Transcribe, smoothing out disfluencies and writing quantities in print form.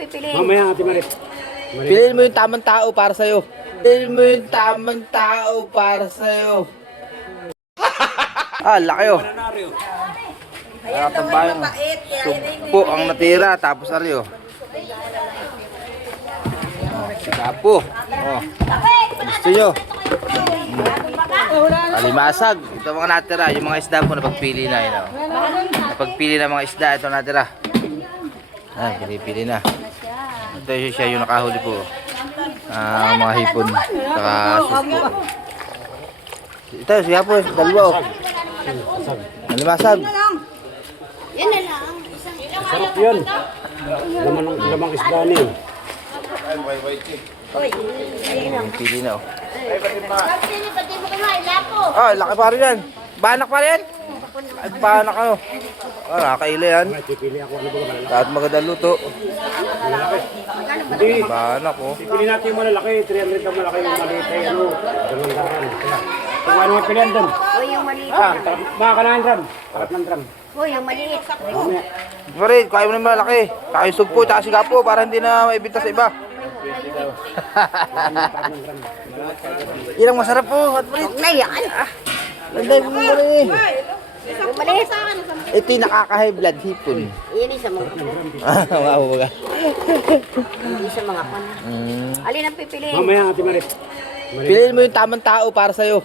pipiliin? Mamaya, Ate Marit. Piliin mo yung tamang tao para sa'yo. Piliin mo yung tamang tao para sa'yo. Laki oh. Ayan daw tambayan. yung mabait. Kaya yun ay Sugpo ang natira, tapos ari oh. Sigapo. Oh. Gusto nyo? Alimasag. Ito mga natira, yung mga isda po napagpili na yun oh. Napagpili na mga isda, ito natira. Pili-pili na. Ito siya yung nakahuli po. Mga hipon. Saka sugpo. Ito, siya po, dalawa oh. Alimasag. Yan na lang. Sarap yun. Lamang isda niyo. Pili na oh. Pati mo kumain, lapo. Laki pa rin yan. Banak pa rin. Ay, banak ano. Nakakaila yan. Pipili ako ano ba malaki. Kahit magandang luto. Hindi. Banak oh. Pipili natin yung malalaki. 300 ang malaki yung maliit ay ano. 200. Kung ano ang pilihan doon? O yung maliit. Baka ka ng drum. Karat ng drum. O yung maliit. Mamaya. Farid, kaya mo na malaki. Kaya yung sugpo, tsaka sigapo para hindi na maibita sa iba. Ilang masarap po, Farid. Na yan. Landay mo mo rin. Yung maliit. Ito yung nakaka-high blood hipon. Yan isa mga Mababaga. isa mga pan. Alin ang pipiliin? Mamaya, Ate Marit. Piliin mo yung tamang tao para sa'yo.